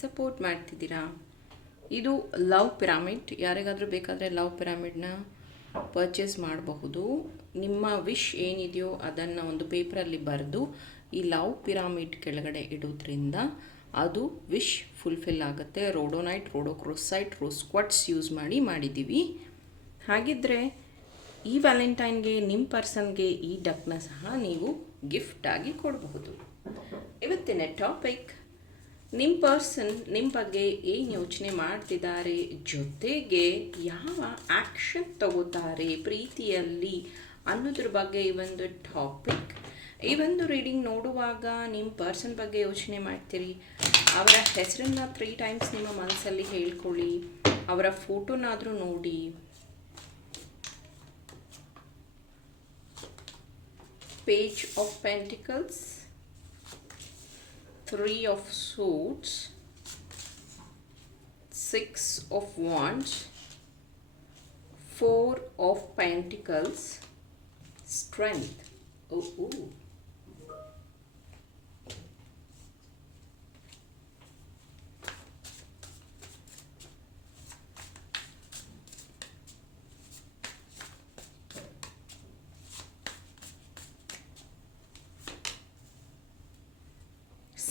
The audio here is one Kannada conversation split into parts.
ಸಪೋರ್ಟ್ ಮಾಡ್ತಿದ್ದೀರಾ? ಇದು ಲವ್ ಪಿರಾಮಿಡ್ ಯಾರಿಗಾದರೂ ಬೇಕಾದರೆ ಲವ್ ಪಿರಾಮಿಡ್ನ ಪರ್ಚೇಸ್ ಮಾಡಬಹುದು. ನಿಮ್ಮ ವಿಶ್ ಏನಿದೆಯೋ ಅದನ್ನು ಒಂದು ಪೇಪರಲ್ಲಿ ಬರೆದು ಈ ಲವ್ ಪಿರಾಮಿಡ್ ಕೆಳಗಡೆ ಇಡೋದ್ರಿಂದ ಅದು ವಿಶ್ ಫುಲ್ಫಿಲ್ ಆಗುತ್ತೆ. ರೋಡೋನೈಟ್ ರೋಡೋಕ್ರೋಸೈಟ್ ರೋಸ್ಕ್ವಾಟ್ಸ್ ಯೂಸ್ ಮಾಡಿ ಮಾಡಿದ್ದೀವಿ. ಹಾಗಿದ್ದರೆ ಈ ವ್ಯಾಲೆಂಟೈನ್ಗೆ ನಿಮ್ಮ ಪರ್ಸನ್ಗೆ ಈ ಡಕ್ನ ಸಹ ನೀವು ಗಿಫ್ಟಾಗಿ ಕೊಡಬಹುದು. ಇವತ್ತಿನ ಟಾಪಿಕ್ ನಿಮ್ಮ ಪರ್ಸನ್ ನಿಮ್ಮ ಬಗ್ಗೆ ಏನು ಯೋಚನೆ ಮಾಡ್ತಿದ್ದಾರೆ? ಜೊತೆಗೆ ಯಾವ ಆ್ಯಕ್ಷನ್ ತಗೋತಾರೆ ಪ್ರೀತಿಯಲ್ಲಿ ಅನ್ನೋದ್ರ ಬಗ್ಗೆ ಈ ಒಂದು ಟಾಪಿಕ್ ಈ ಒಂದು ರೀಡಿಂಗ್ ನೋಡುವಾಗ ನಿಮ್ಮ ಪರ್ಸನ್ ಬಗ್ಗೆ ಯೋಚನೆ ಮಾಡ್ತೀರಿ? ಅವರ ಹೆಸರನ್ನ ತ್ರೀ ಟೈಮ್ಸ್ ನಿಮ್ಮ ಮನಸ್ಸಲ್ಲಿ ಹೇಳ್ಕೊಳ್ಳಿ. ಅವರ ಫೋಟೋನಾದರೂ ನೋಡಿ. Page of pentacles. Three of swords six of wands four of pentacles strength oh.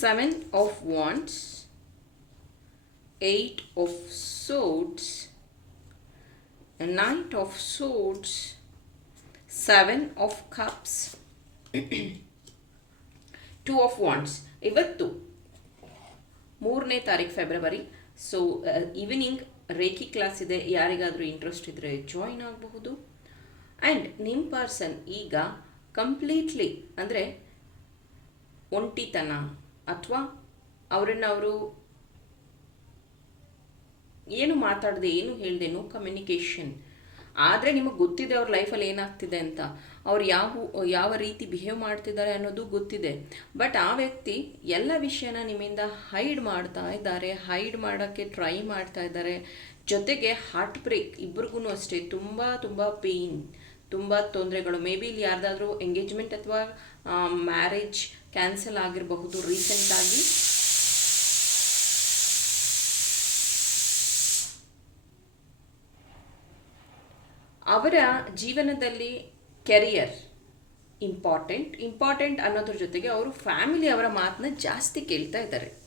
Of wands, eight of swords, a knight of swords, seven of cups. Two of wands ಇವತ್ತು ಮೂರನೇ ತಾರೀಕು February so evening reiki class ಇದೆ. ಯಾರಿಗಾದರೂ ಇಂಟ್ರೆಸ್ಟ್ ಇದ್ದರೆ ಜಾಯಿನ್ ಆಗಬಹುದು. ಆ್ಯಂಡ್ ನಿಮ್ಮ ಪರ್ಸನ್ ಈಗ ಕಂಪ್ಲೀಟ್ಲಿ ಅಂದರೆ ಒಂಟಿತನ ಅಥವಾ ಅವರನ್ನು ಅವರು ಏನು ಮಾತಾಡದೆ, ಏನು ಹೇಳಿದೆ ನೋ ಕಮ್ಯುನಿಕೇಷನ್ ಆದರೆ ನಿಮಗೆ ಗೊತ್ತಿದೆ ಅವ್ರ ಲೈಫಲ್ಲಿ ಏನಾಗ್ತಿದೆ ಅಂತ. ಅವ್ರು ಯಾವ ಯಾವ ರೀತಿ ಬಿಹೇವ್ ಮಾಡ್ತಿದ್ದಾರೆ ಅನ್ನೋದು ಗೊತ್ತಿದೆ. ಬಟ್ ಆ ವ್ಯಕ್ತಿ ಎಲ್ಲ ವಿಷಯನ ನಿಮ್ಮಿಂದ ಹೈಡ್ ಮಾಡ್ತಾ ಇದ್ದಾರೆ ಹೈಡ್ ಮಾಡೋಕ್ಕೆ ಟ್ರೈ ಮಾಡ್ತಾ ಇದ್ದಾರೆ. ಜೊತೆಗೆ ಹಾರ್ಟ್ ಬ್ರೇಕ್ ಇಬ್ರಿಗೂ ಅಷ್ಟೇ, ತುಂಬ ತುಂಬ ಪೇಯ್ನ್ ತುಂಬ ತೊಂದರೆಗಳು. ಮೇ ಬಿ ಇಲ್ಲಿ ಯಾರ್ದಾದ್ರೂ ಎಂಗೇಜ್ಮೆಂಟ್ ಅಥವಾ ಮ್ಯಾರೇಜ್ ಕ್ಯಾನ್ಸಲ್ ಆಗಿರಬಹುದು ರೀಸೆಂಟಾಗಿ ಅವರ ಜೀವನದಲ್ಲಿ ಕೆರಿಯರ್ ಇಂಪಾರ್ಟೆಂಟ್ ಇಂಪಾರ್ಟೆಂಟ್ ಅನ್ನೋದ್ರ ಜೊತೆಗೆ ಅವರು ಫ್ಯಾಮಿಲಿ ಅವರ ಮಾತನ್ನ ಜಾಸ್ತಿ ಕೇಳ್ತಾ ಇದ್ದಾರೆ.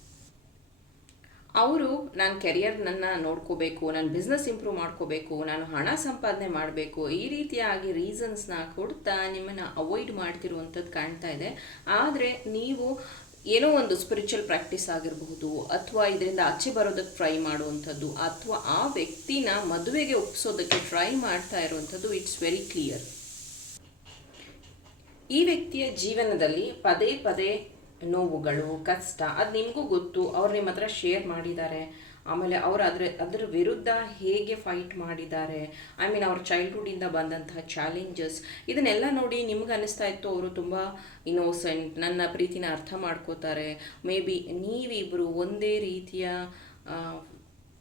ಅವರು ನಾನು ಕೆರಿಯರ್ನನ್ನು ನೋಡ್ಕೋಬೇಕು, ನಾನು ಬಿಸ್ನೆಸ್ ಇಂಪ್ರೂವ್ ಮಾಡ್ಕೋಬೇಕು, ನಾನು ಹಣ ಸಂಪಾದನೆ ಮಾಡಬೇಕು, ಈ ರೀತಿಯಾಗಿ ರೀಸನ್ಸ್ನ ಕೊಡ್ತಾ ನಿಮ್ಮನ್ನು ಅವಾಯ್ಡ್ ಮಾಡ್ತಿರುವಂಥದ್ದು ಕಾಣ್ತಾ ಇದೆ. ಆದರೆ ನೀವು ಏನೋ ಒಂದು ಸ್ಪಿರಿಚುವಲ್ ಪ್ರಾಕ್ಟೀಸ್ ಆಗಿರಬಹುದು ಅಥವಾ ಇದರಿಂದ ಆಚೆ ಬರೋದಕ್ಕೆ ಟ್ರೈ ಮಾಡುವಂಥದ್ದು ಅಥವಾ ಆ ವ್ಯಕ್ತಿನ ಮದುವೆಗೆ ಒಪ್ಪಿಸೋದಕ್ಕೆ ಟ್ರೈ ಮಾಡ್ತಾ ಇರುವಂಥದ್ದು ಇಟ್ಸ್ ವೆರಿ ಕ್ಲಿಯರ್ ಈ ವ್ಯಕ್ತಿಯ ಜೀವನದಲ್ಲಿ ಪದೇ ಪದೇ ನೋವುಗಳು, ಕಷ್ಟ, ಅದು ನಿಮಗೂ ಗೊತ್ತು. ಅವ್ರು ನಿಮ್ಮ ಹತ್ರ ಶೇರ್ ಮಾಡಿದ್ದಾರೆ. ಆಮೇಲೆ ಅವ್ರು ಅದರ ಅದರ ವಿರುದ್ಧ ಹೇಗೆ ಫೈಟ್ ಮಾಡಿದ್ದಾರೆ. ಐ ಮೀನ್ ಅವ್ರ ಚೈಲ್ಡ್ಹುಡ್ಡಿಂದ ಬಂದಂತಹ ಚಾಲೆಂಜಸ್ ಇದನ್ನೆಲ್ಲ ನೋಡಿ ನಿಮ್ಗೆ ಅನಿಸ್ತಾ ಇತ್ತು. ಅವರು ತುಂಬ ಇನ್ನೋಸೆಂಟ್ ನನ್ನ ಪ್ರೀತಿನ ಅರ್ಥ ಮಾಡ್ಕೋತಾರೆ. ಮೇ ಬಿ ನೀವಿಬ್ಬರು ಒಂದೇ ರೀತಿಯ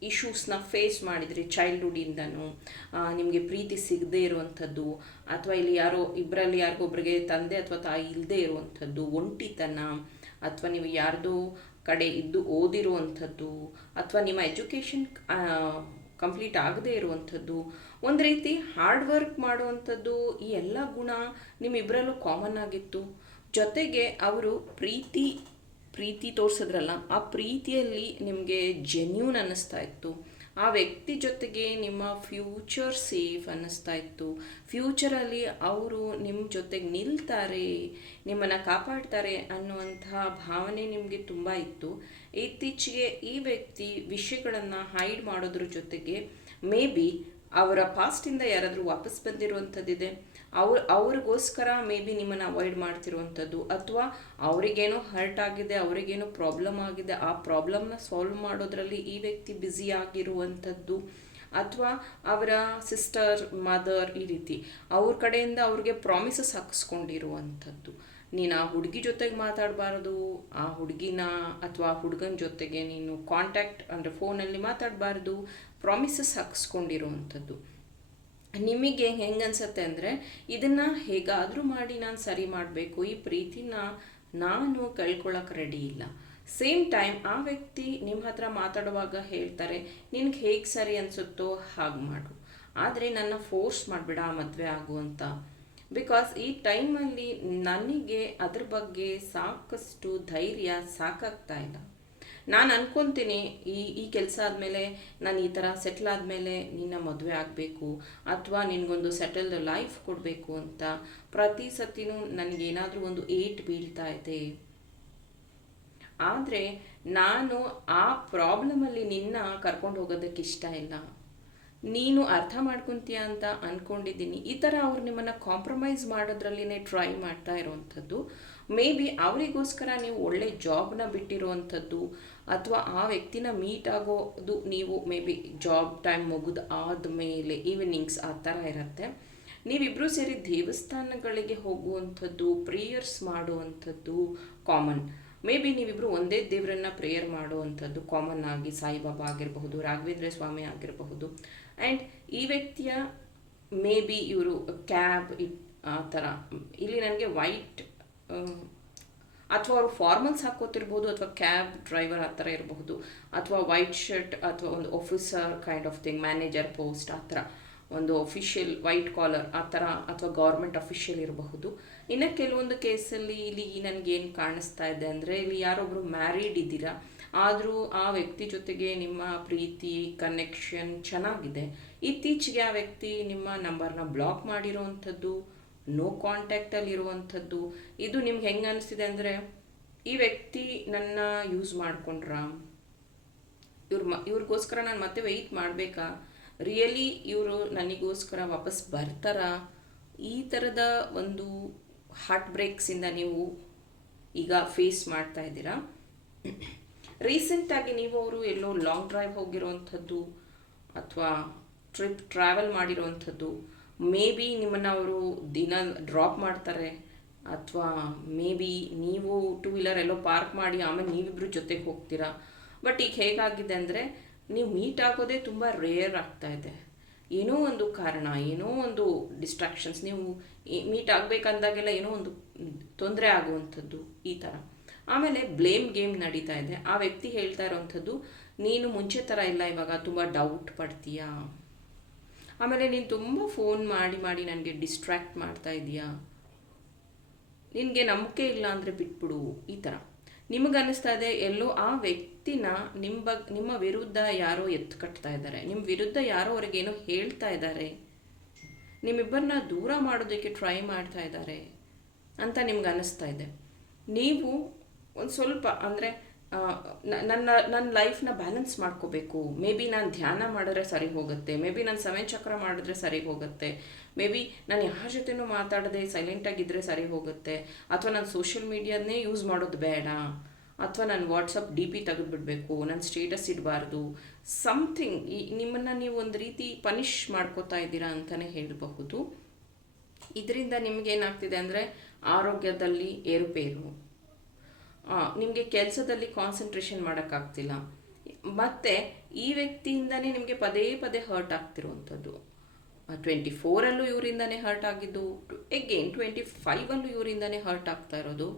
ಇಶ್ಯೂಸ್ನ ಫೇಸ್ ಮಾಡಿದ್ರಿ ಚೈಲ್ಡ್ಹುಡ್ಡಿಂದನೂ ನಿಮಗೆ ಪ್ರೀತಿ ಸಿಗದೇ ಇರುವಂಥದ್ದು, ಅಥವಾ ಇಲ್ಲಿ ಯಾರೋ ಇಬ್ಬರಲ್ಲಿ ಯಾರಿಗೊಬ್ಬರಿಗೆ ತಂದೆ ಅಥವಾ ತಾಯಿ ಇಲ್ಲದೆ ಇರುವಂಥದ್ದು, ಒಂಟಿತನ, ಅಥವಾ ನೀವು ಯಾರ್ದೋ ಕಡೆ ಇದ್ದು ಓದಿರುವಂಥದ್ದು, ಅಥವಾ ನಿಮ್ಮ ಎಜುಕೇಷನ್ ಕಂಪ್ಲೀಟ್ ಆಗದೇ ಇರುವಂಥದ್ದು, ಒಂದು ರೀತಿ ಹಾರ್ಡ್ ವರ್ಕ್ ಮಾಡುವಂಥದ್ದು, ಈ ಎಲ್ಲ ಗುಣ ನಿಮ್ಮಿಬ್ಬರಲ್ಲೂ ಕಾಮನ್ ಆಗಿತ್ತು. ಜೊತೆಗೆ ಅವರು ಪ್ರೀತಿ ಪ್ರೀತಿ ತೋರಿಸಿದ್ರಲ್ಲ, ಆ ಪ್ರೀತಿಯಲ್ಲಿ ನಿಮಗೆ ಜೆನ್ಯೂನ್ ಅನ್ನಿಸ್ತಾ ಇತ್ತು. ಆ ವ್ಯಕ್ತಿ ಜೊತೆಗೆ ನಿಮ್ಮ ಫ್ಯೂಚರ್ ಸೇಫ್ ಅನ್ನಿಸ್ತಾ ಇತ್ತು. ಫ್ಯೂಚರಲ್ಲಿ ಅವರು ನಿಮ್ಮ ಜೊತೆಗೆ ನಿಲ್ತಾರೆ, ನಿಮ್ಮನ್ನು ಕಾಪಾಡ್ತಾರೆ ಅನ್ನುವಂತಹ ಭಾವನೆ ನಿಮಗೆ ತುಂಬ ಇತ್ತು. ಇತ್ತೀಚೆಗೆ ಈ ವ್ಯಕ್ತಿ ವಿಷಯಗಳನ್ನು ಹೈಡ್ ಮಾಡೋದ್ರ ಜೊತೆಗೆ ಮೇ ಬಿ ಅವರ ಪಾಸ್ಟಿಂದ ಯಾರಾದರೂ ವಾಪಸ್ ಬಂದಿರುವಂಥದ್ದಿದೆ, ಅವ್ರ, ಅವ್ರಿಗೋಸ್ಕರ ಮೇ ಬಿ ನಿಮ್ಮನ್ನು ಅವಾಯ್ಡ್ ಮಾಡ್ತಿರುವಂಥದ್ದು, ಅಥವಾ ಅವರಿಗೇನೋ ಹರ್ಟ್ ಆಗಿದೆ, ಅವರಿಗೇನೋ ಪ್ರಾಬ್ಲಮ್ ಆಗಿದೆ, ಆ ಪ್ರಾಬ್ಲಮ್ನ ಸಾಲ್ವ್ ಮಾಡೋದ್ರಲ್ಲಿ ಈ ವ್ಯಕ್ತಿ ಬ್ಯುಸಿ ಆಗಿರುವಂಥದ್ದು, ಅಥವಾ ಅವರ ಸಿಸ್ಟರ್ ಮದರ್ ಈ ರೀತಿ ಅವ್ರ ಕಡೆಯಿಂದ ಅವ್ರಿಗೆ ಪ್ರಾಮಿಸಸ್ ಹಾಕಿಸ್ಕೊಂಡಿರುವಂಥದ್ದು. ನೀನು ಆ ಹುಡುಗಿ ಜೊತೆಗೆ ಮಾತಾಡಬಾರ್ದು, ಆ ಹುಡುಗಿನ ಅಥವಾ ಹುಡುಗನ ಜೊತೆಗೆ ನೀನು ಕಾಂಟ್ಯಾಕ್ಟ್ ಅಂದರೆ ಫೋನಲ್ಲಿ ಮಾತಾಡಬಾರ್ದು ಪ್ರಾಮಿಸಸ್ ಹಾಕಿಸ್ಕೊಂಡಿರುವಂಥದ್ದು. ನಿಮಗೆ ಹೆಂಗೆ ಅನ್ಸುತ್ತೆ ಅಂದರೆ, ಇದನ್ನು ಹೇಗಾದರೂ ಮಾಡಿ ನಾನು ಸರಿ ಮಾಡಬೇಕು, ಈ ಪ್ರೀತಿನ ನಾನು ಕಳ್ಕೊಳ್ಳೋಕೆ ರೆಡಿ ಇಲ್ಲ. ಸೇಮ್ ಟೈಮ್ ಆ ವ್ಯಕ್ತಿ ನಿಮ್ಮ ಹತ್ರ ಮಾತಾಡುವಾಗ ಹೇಳ್ತಾರೆ, ನಿನಗೆ ಹೇಗೆ ಸರಿ ಅನಿಸುತ್ತೋ ಹಾಗೆ ಮಾಡು. ಆದರೆ ನನ್ನ ಫೋರ್ಸ್ ಮಾಡಿಬಿಡ ಮದುವೆ ಆಗುವಂಥ ಬಿಕಾಸ್ ಈ ಟೈಮಲ್ಲಿ ನನಗೆ ಅದ್ರ ಬಗ್ಗೆ ಸಾಕಷ್ಟು ಧೈರ್ಯ ಸಾಕಾಗ್ತಾ ಇಲ್ಲ. ನಾನು ಅನ್ಕೊತೀನಿ, ಈ ಈ ಕೆಲಸ ಆದಮೇಲೆ, ನಾನು ಈ ಥರ ಸೆಟ್ಲ್ ಆದಮೇಲೆ ನಿನ್ನ ಮದುವೆ ಆಗಬೇಕು, ಅಥವಾ ನಿನಗೊಂದು ಸೆಟಲ್ಡ್ ಲೈಫ್ ಕೊಡಬೇಕು ಅಂತ ಪ್ರತಿ ಸತಿನೂ ನನಗೇನಾದರೂ ಒಂದು ಏಟ್ ಬೀಳ್ತಾ ಇದೆ. ಆದರೆ ನಾನು ಆ ಪ್ರಾಬ್ಲಮಲ್ಲಿ ನಿನ್ನ ಕರ್ಕೊಂಡು ಹೋಗೋದಕ್ಕೆ ಇಷ್ಟ ಇಲ್ಲ. ನೀನು ಅರ್ಥ ಮಾಡ್ಕೊತೀಯ ಅಂತ ಅಂದ್ಕೊಂಡಿದ್ದೀನಿ ಈ ಥರ ಅವ್ರು ನಿಮ್ಮನ್ನು ಕಾಂಪ್ರಮೈಸ್ ಮಾಡೋದ್ರಲ್ಲಿನೇ ಟ್ರೈ ಮಾಡ್ತಾ ಇರೋವಂಥದ್ದು ಮೇ ಬಿ ಅವರಿಗೋಸ್ಕರ ನೀವು ಒಳ್ಳೆ ಜಾಬ್ನ ಬಿಟ್ಟಿರುವಂಥದ್ದು ಅಥವಾ ಆ ವ್ಯಕ್ತಿನ ಮೀಟ್ ಆಗೋದು ನೀವು ಮೇ ಬಿ ಜಾಬ್ ಟೈಮ್ ಮುಗಿದು ಆದಮೇಲೆ ಈವ್ನಿಂಗ್ಸ್ ಆ ಥರ ಇರುತ್ತೆ. ನೀವಿಬ್ಬರೂ ಸೇರಿ ದೇವಸ್ಥಾನಗಳಿಗೆ ಹೋಗುವಂಥದ್ದು ಪ್ರೇಯರ್ಸ್ ಮಾಡುವಂಥದ್ದು ಕಾಮನ್ ಮೇ ಬಿ ನೀವಿಬ್ಬರು ಒಂದೇ ದೇವರನ್ನ ಪ್ರೇಯರ್ ಮಾಡುವಂಥದ್ದು ಕಾಮನ್ ಆಗಿ ಸಾಯಿಬಾಬಾ ಆಗಿರಬಹುದು, ರಾಘವೇಂದ್ರ ಸ್ವಾಮಿ ಆಗಿರಬಹುದು. ಆ್ಯಂಡ್ ಈ ವ್ಯಕ್ತಿಯ ಮೇ ಬಿ ಇವರು ಕ್ಯಾಬ್ ಆ ಥರ, ಇಲ್ಲಿ ನನಗೆ ವೈಟ್ ಅಥವಾ ಅವರು ಫಾರ್ಮಲ್ಸ್ ಹಾಕೋತಿರ್ಬೋದು, ಅಥವಾ ಕ್ಯಾಬ್ ಡ್ರೈವರ್ ಆ ಥರ ಇರಬಹುದು, ಅಥವಾ ವೈಟ್ ಶರ್ಟ್ ಅಥವಾ ಒಂದು officer kind of thing manager post ಆ ಥರ. ಒಂದು ಅಫಿಷಿಯಲ್ ವೈಟ್ ಕಾಲರ್ ಆ ಥರ ಅಥವಾ ಗೌರ್ಮೆಂಟ್ ಅಫಿಷಿಯಲ್ ಇರಬಹುದು. ಇನ್ನು ಕೆಲವೊಂದು ಕೇಸಲ್ಲಿ ಇಲ್ಲಿ ನನಗೇನು ಕಾಣಿಸ್ತಾ ಇದೆ ಅಂದರೆ ಇಲ್ಲಿ ಯಾರೊಬ್ಬರು ಮ್ಯಾರಿಡ್ ಇದ್ದೀರಾ, ಆದರೂ ಆ ವ್ಯಕ್ತಿ ಜೊತೆಗೆ ನಿಮ್ಮ ಪ್ರೀತಿ ಕನೆಕ್ಷನ್ ಚೆನ್ನಾಗಿದೆ. ಇತ್ತೀಚೆಗೆ ಆ ವ್ಯಕ್ತಿ ನಿಮ್ಮ ನಂಬರ್ನ ಬ್ಲಾಕ್ ಮಾಡಿರೋವಂಥದ್ದು ನೋ ಕಾಂಟ್ಯಾಕ್ಟಲ್ಲಿ ಇರುವಂಥದ್ದು, ಇದು ನಿಮ್ಗೆ ಹೆಂಗೆ ಅನಿಸ್ತಿದೆ ಅಂದರೆ ಈ ವ್ಯಕ್ತಿ ನನ್ನ ಯೂಸ್ ಮಾಡ್ಕೊಂಡ್ರಾ? ಇವ್ರ ಮ, ಇವ್ರಿಗೋಸ್ಕರ ನಾನು ಮತ್ತೆ ವೆಯ್ಟ್ ಮಾಡಬೇಕಾ? ರಿಯಲಿ ಇವರು ನನಗೋಸ್ಕರ ವಾಪಸ್ ಬರ್ತಾರಾ? ಈ ಥರದ ಒಂದು ಹಾರ್ಟ್ ಬ್ರೇಕ್ಸಿಂದ ನೀವು ಈಗ ಫೇಸ್ ಮಾಡ್ತಾ ಇದ್ದೀರಾ? ರೀಸೆಂಟಾಗಿ ನೀವು ಅವರು ಎಲ್ಲೋ ಲಾಂಗ್ ಡ್ರೈವ್ ಹೋಗಿರೋವಂಥದ್ದು ಅಥವಾ ಟ್ರಿಪ್ ಟ್ರಾವೆಲ್ ಮಾಡಿರೋವಂಥದ್ದು ಮೇ ಬಿ ನಿಮ್ಮನ್ನು ಅವರು ದಿನ ಡ್ರಾಪ್ ಮಾಡ್ತಾರೆ ಅಥವಾ ಮೇ ಬಿ ನೀವು ಟೂ ವೀಲರ್ ಎಲ್ಲೋ ಪಾರ್ಕ್ ಮಾಡಿ, ಆಮೇಲೆ ನೀವಿಬ್ಬರು ಜೊತೆಗೆ ಹೋಗ್ತೀರಾ? ಬಟ್ ಈಗ ಹೇಗಾಗಿದೆ ಅಂದರೆ ನೀವು ಮೀಟ್ ಆಗೋದೇ ತುಂಬ ರೇರ್ ಆಗ್ತಾ ಇದೆ. ಏನೋ ಒಂದು ಕಾರಣ, ಏನೋ ಒಂದು ಡಿಸ್ಟ್ರಾಕ್ಷನ್ಸ್ ನೀವು ಮೀಟ್ ಆಗಬೇಕಂದಾಗೆಲ್ಲ ಏನೋ ಒಂದು ತೊಂದರೆ ಆಗುವಂಥದ್ದು ಈ ಥರ ಆಮೇಲೆ ಬ್ಲೇಮ್ ಗೇಮ್ ನಡೀತಾ ಇದೆ. ಆ ವ್ಯಕ್ತಿ ಹೇಳ್ತಾ ಇರೋವಂಥದ್ದು, ನೀನು ಮುಂಚೆ ಥರ ಇಲ್ಲ, ಇವಾಗ ತುಂಬ ಡೌಟ್ ಪಡ್ತೀಯಾ? ಆಮೇಲೆ ನೀನು ತುಂಬ ಫೋನ್ ಮಾಡಿ ಮಾಡಿ ನನಗೆ ಡಿಸ್ಟ್ರ್ಯಾಕ್ಟ್ ಮಾಡ್ತಾ ಇದೀಯಾ? ನಿನಗೆ ನಂಬಿಕೆ ಇಲ್ಲ ಅಂದರೆ ಬಿಟ್ಬಿಡು, ಈ ಥರ ನಿಮಗನ್ನಿಸ್ತಾ ಇದೆ, ಎಲ್ಲೋ ಆ ವ್ಯಕ್ತಿನ ನಿಮ್ಮ ಬಗ್ ನಿಮ್ಮ ವಿರುದ್ಧ ಯಾರೋ ಎತ್ತು ಕಟ್ತಾ ಇದ್ದಾರೆ. ನಿಮ್ಮ ವಿರುದ್ಧ ಯಾರೋ ಅವ್ರಿಗೇನೋ ಹೇಳ್ತಾ ಇದ್ದಾರೆ. ನಿಮ್ಮಿಬ್ಬರನ್ನ ದೂರ ಮಾಡೋದಕ್ಕೆ ಟ್ರೈ ಮಾಡ್ತಾ ಇದ್ದಾರೆ ಅಂತ ನಿಮ್ಗೆ ಅನ್ನಿಸ್ತಾ ಇದೆ. ನೀವು ಒಂದು ಸ್ವಲ್ಪ ಅಂದರೆ ನನ್ನ ನನ್ನ ಲೈಫ್ನ ಬ್ಯಾಲೆನ್ಸ್ ಮಾಡ್ಕೋಬೇಕು. ಮೇ ಬಿ ನಾನು ಧ್ಯಾನ ಮಾಡಿದ್ರೆ ಸರಿ ಹೋಗುತ್ತೆ. ಮೇ ಬಿ ನಾನು ಸಮಯ ಚಕ್ರ ಮಾಡಿದ್ರೆ ಸರಿ ಹೋಗುತ್ತೆ. ಮೇ ಬಿ ನಾನು ಯಾರ ಜೊತೆನೂ ಮಾತಾಡದೆ ಸೈಲೆಂಟಾಗಿದ್ದರೆ ಸರಿ ಹೋಗುತ್ತೆ. ಅಥವಾ ನಾನು ಸೋಷಿಯಲ್ ಮೀಡಿಯಾನೇ ಯೂಸ್ ಮಾಡೋದು ಬೇಡ. ಅಥವಾ ನಾನು ವಾಟ್ಸಪ್ ಡಿ ಪಿ ತೆಗೆದುಬಿಡ್ಬೇಕು, ನನ್ನ ಸ್ಟೇಟಸ್ ಇಡಬಾರ್ದು ಸಮಥಿಂಗ್ ಈ ನಿಮ್ಮನ್ನು ನೀವು ಒಂದು ರೀತಿ ಪನಿಷ್ ಮಾಡ್ಕೋತಾ ಇದ್ದೀರಾ ಅಂತಲೇ ಹೇಳಬಹುದು. ಇದರಿಂದ ನಿಮಗೇನಾಗ್ತಿದೆ ಅಂದರೆ ಆರೋಗ್ಯದಲ್ಲಿ ಏರುಪೇರು. ನಿಮಗೆ ಕೆಲಸದಲ್ಲಿ ಕಾನ್ಸಂಟ್ರೇಷನ್ ಮಾಡೋಕ್ಕಾಗ್ತಿಲ್ಲ. ಮತ್ತು ಈ ವ್ಯಕ್ತಿಯಿಂದನೇ ನಿಮಗೆ ಪದೇ ಪದೇ ಹರ್ಟ್ ಆಗ್ತಿರುವಂಥದ್ದು. ಟ್ವೆಂಟಿ ಫೋರಲ್ಲೂ ಇವರಿಂದನೇ ಹರ್ಟ್ ಆಗಿದ್ದು ಎಗೇನ್ ಟ್ವೆಂಟಿ ಫೈವಲ್ಲೂ ಇವರಿಂದನೇ ಹರ್ಟ್ ಆಗ್ತಾ ಇರೋದು.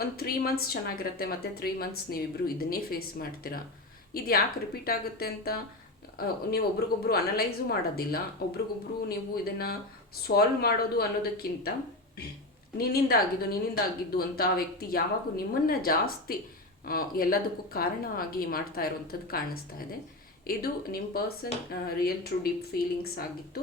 ಒಂದು ತ್ರೀ ಮಂತ್ಸ್ ಚೆನ್ನಾಗಿರುತ್ತೆ, ಮತ್ತು ತ್ರೀ ಮಂತ್ಸ್ ನೀವಿಬ್ಬರು ಇದನ್ನೇ ಫೇಸ್ ಮಾಡ್ತೀರಾ? ಇದು ಯಾಕೆ ರಿಪೀಟ್ ಆಗುತ್ತೆ ಅಂತ ನೀವು ಒಬ್ರಿಗೊಬ್ರು ಅನಲೈಸು ಮಾಡೋದಿಲ್ಲ. ಒಬ್ರಿಗೊಬ್ರು ನೀವು ಇದನ್ನು ಸಾಲ್ವ್ ಮಾಡೋದು ಅನ್ನೋದಕ್ಕಿಂತ ನಿನ್ನಿಂದ ಆಗಿದ್ದು ನಿನ್ನಿಂದ ಆಗಿದ್ದು ಅಂತ ಆ ವ್ಯಕ್ತಿ ಯಾವಾಗೂ ನಿಮ್ಮನ್ನು ಜಾಸ್ತಿ ಎಲ್ಲದಕ್ಕೂ ಕಾರಣ ಆಗಿ ಮಾಡ್ತಾ ಇರುವಂಥದ್ದು ಕಾಣಿಸ್ತಾ ಇದೆ. ಇದು ನಿಮ್ಮ person real true deep feelings ಆಗಿತ್ತು.